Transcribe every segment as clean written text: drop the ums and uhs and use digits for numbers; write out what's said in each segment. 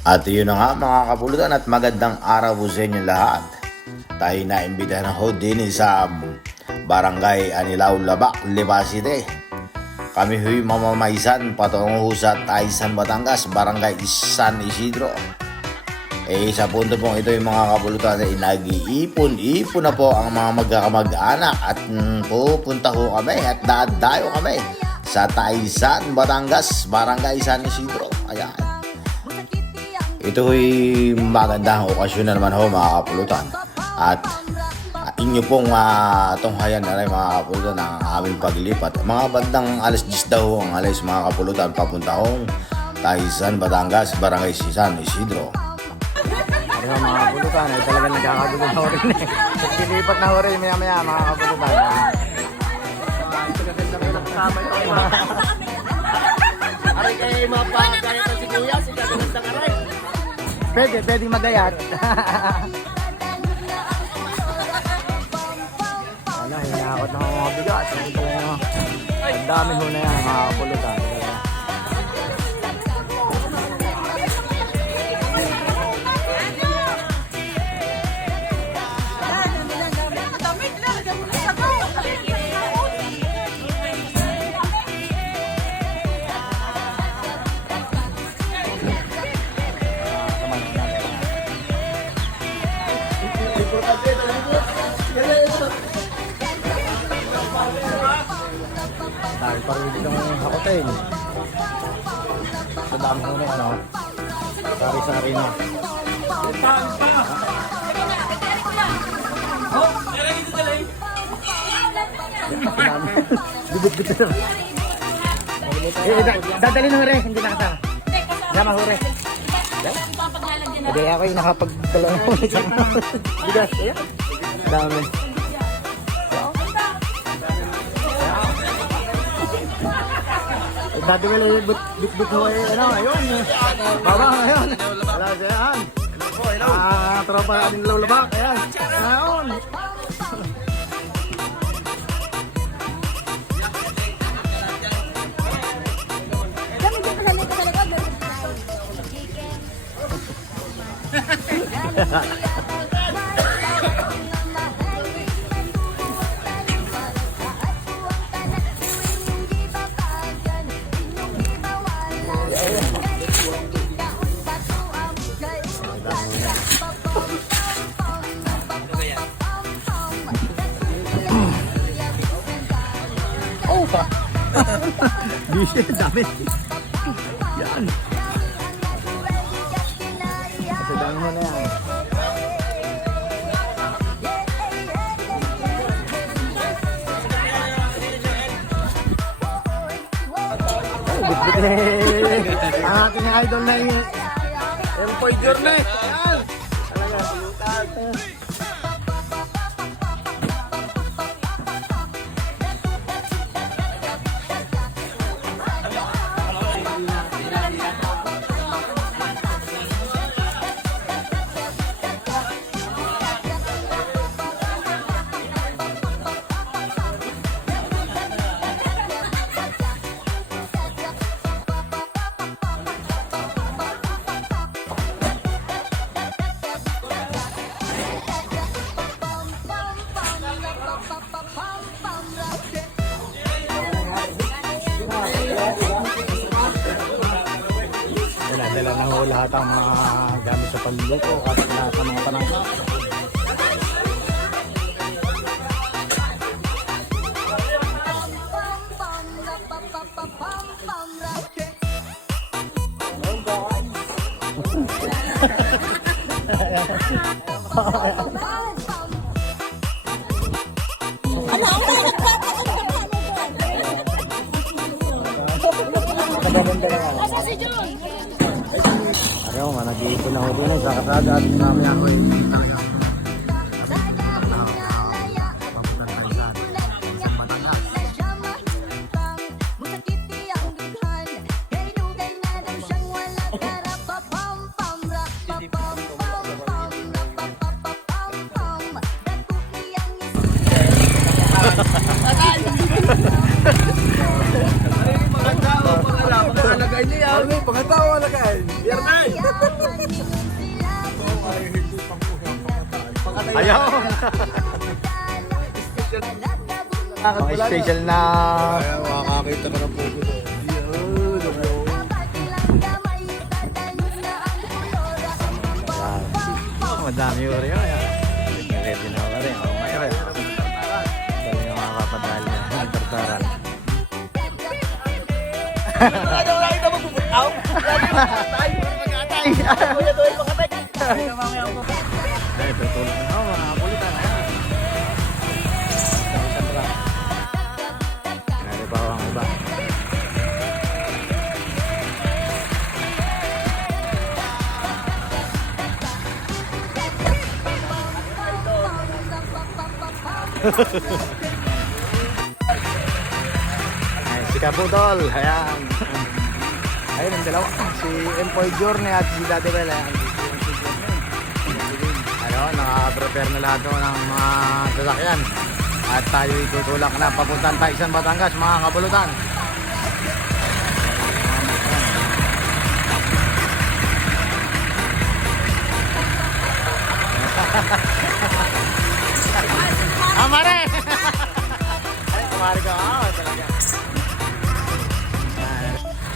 At yun na nga mga kapulutan at magandang araw po sa inyo lahat. Tayo naimbitahan na ho din sa Barangay Anilao, Labac, Libasite. Kami huy mamamaysan patungo sa Taysan, Batangas, Barangay San Isidro. Sa punto pong ito yung mga kapulutan ay nag-iipon-ipon na po ang mga magkakamag-anak at pupunta ho kami at dadayo kami sa Taysan, Batangas, Barangay San Isidro. Ayan. Ito'y magandang okasyon na naman ho mga kapulutan. At inyo pong tunghayan na rin mga kapulutan ang aming paglipat. Mga bandang alas 10 daw ang alas mga kapulutan papunta hong Taysan, Batangas, Barangay San Isidro. Ano mga kapulutan ay talagang nagkakagulo na ho rin eh. Nagsilipat na ho rin maya mga kapulutan. Ito gaganda mo ng kasama ito. Aray kayo mapagayat na si Kuya, si kagandang aray. Pwede magayat. Wala, hinakot na ako mga bigas. Ang dami ho na yan mga kapulutan. Dahil parang hindi kang hakotin. Sa dami ko na ano. Sari-sari na. Bibit-bit na. Dadali ng huri, hindi nakasama. Sama huri. Hindi ako yung nakapagdala ng huri. Bigas, ayan. Dami. Dati wala yung bit-bit ho eh, ano, ayun. Baba, ayun. Wala siya, ayan. Tropa ating Laulabak, ayan. Ayun. Busy, dami. Yan. Kasi dami mo na yan. Ang ating idol na yung Empoy Journey. Yan. Talaga, pulutan. Dala na ho lahat ang mga gamit sa panluluto at lahat ng mga panangka. Ayaw nga, nag-iipon ako din sa kasada at mamaya ako yung Pangatawa na kain. Biyernes. Ayaw. Mga special na... Makakakita ka ng pugo doon. Madami yun rin. Ready na ako rin. Oh, may rin. Dali yung mga kapadali na. Tartaran. Ano lang ito magpuputaw? Mag-atay. Kuya doon makatay. Ay, tutulog na ako mga kapulitan. Nari pa ako ang iba. Ay, si Kaputol. Ayan. Ayun ang dalawa. Si Empoy Journey at si Daddy Bell. Ayan. Ayun, naka-prepare na lahat ng mga sasakyan. At tayo itutulak na papuntan Taisan, Batangas, mga kabulutan. Amare! Ay, kumari ka. Talaga.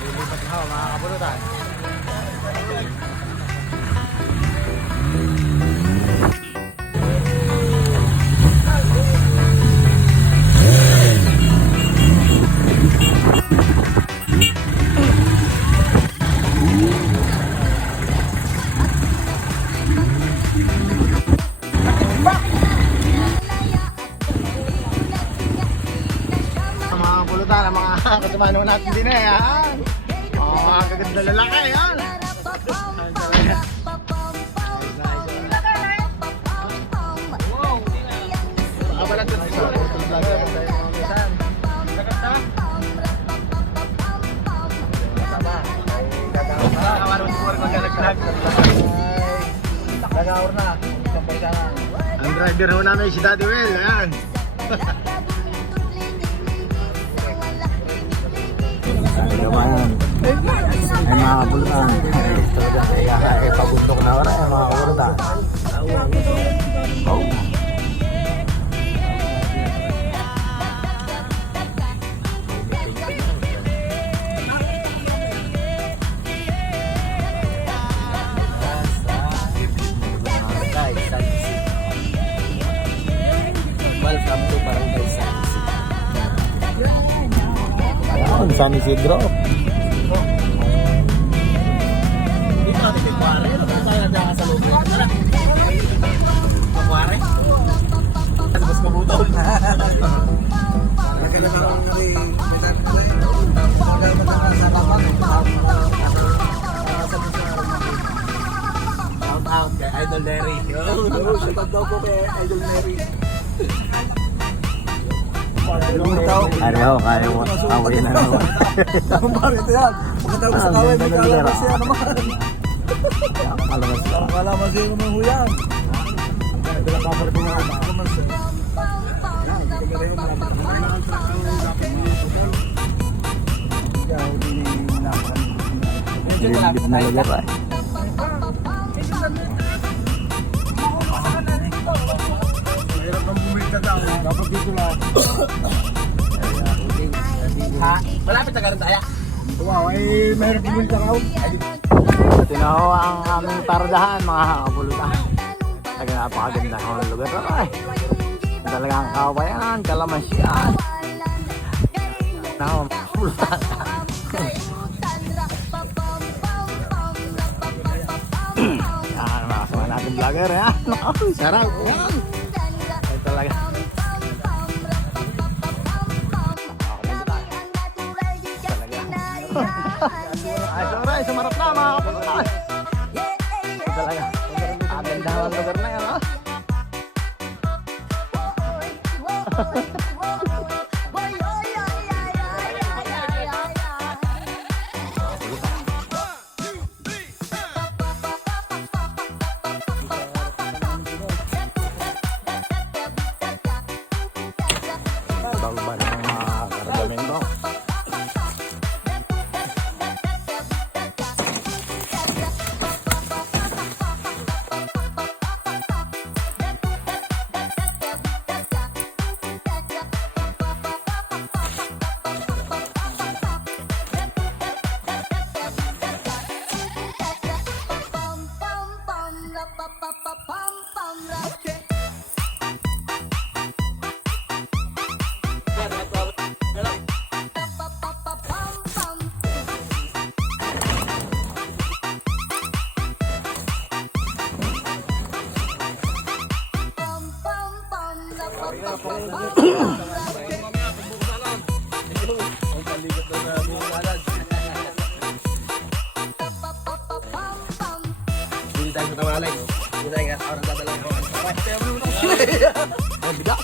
Lilipat na ako, mga kabulutan. Mga pulutan, ang mga kasama natin din eh, ha? Mga kaganda lalaki, yan! Nakabalat sa ang driver ho namin si Daddy Will, ayan. Ay mga kabulutan. Ay pabundok na wala ay mga kabulutan. Oh. Welcome to Barangay San Ayan, San Isidro. Dito natin may kware. Ano ba tayo nandiyan ka sa loob? Tara. Kware? Mas mabutaw na. Magkala na lang shout out kay Idol Larry. Shout out daw po kay Idol Larry. Ariho, kaya mo away na naman. Bakit ito yan? Pagkatapos sa kawin, may kalaman siya naman. Malamas ka. Kalaman siya naman huyan. Dala pa pa rin nga. Kalaman siya. Lilibit na lugar ay. Mahirap ang bumita daw. Dapat dito lang. Ha? Malapit na karin tayo. Wow, ay mahirap bumita ka. Tinaho ang aming tardahan, mga kabulutan. Talaga napakaganda ng lugar na ay. Talagang kawayan, kalamasyan. Naho, mga kabulutan. Yan, mga kasama natin vlogger, yan. Sarap, yan. Ay, talaga. Ay, sorry, sumarap na mga kapulutan. Talaga, ang ganda ng lugar na yan, ha? Bago-bago ng mga kargamento. Hindi tayo sa tawalay. Hindi tayo nga orang dadala ko. Ang bigas.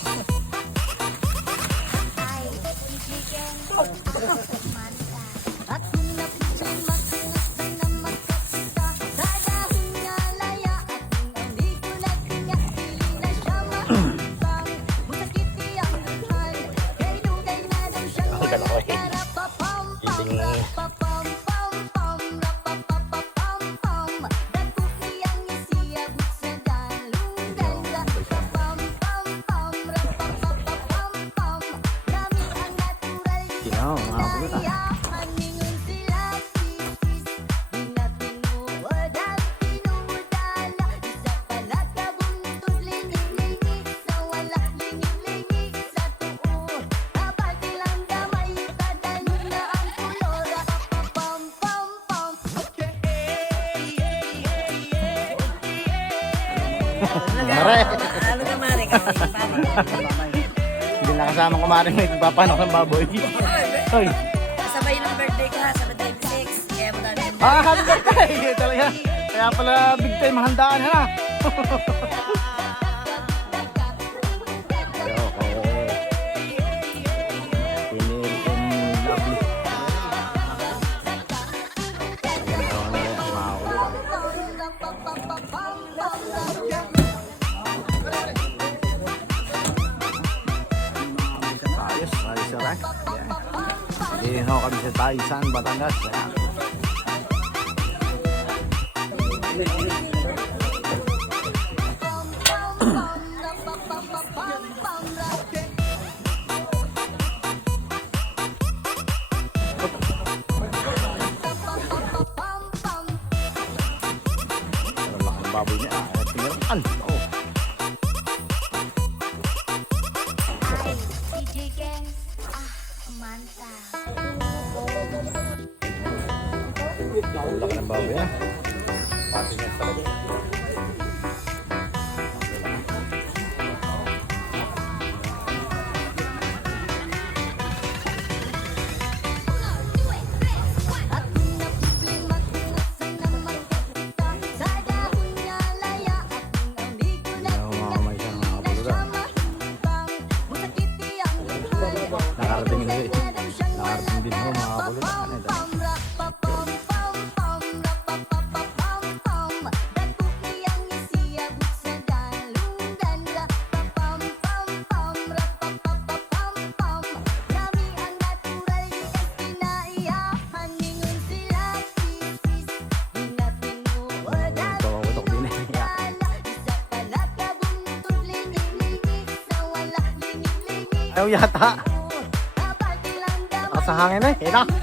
Kinaw, mga pulutan. Mare. Ano ka mare ka? Hindi nakasama ko maring may papanok ng baboy. Hoy. Kasabay ng birthday ko ha, sa 26. Kaya madami yung Happy birthday! Talaga. Kaya pala big time handaan ha. Hindi ho kami sa Taisan, Batangas. Ayan. Ang laki ng baboy niya. Tingnan. Oh. Ang laki ng baboy niya. Pati niya talaga. Nakarating din ho mga kapulutan. Pawawatok din eh. Ayaw yata. Sa hangin eh. Ina.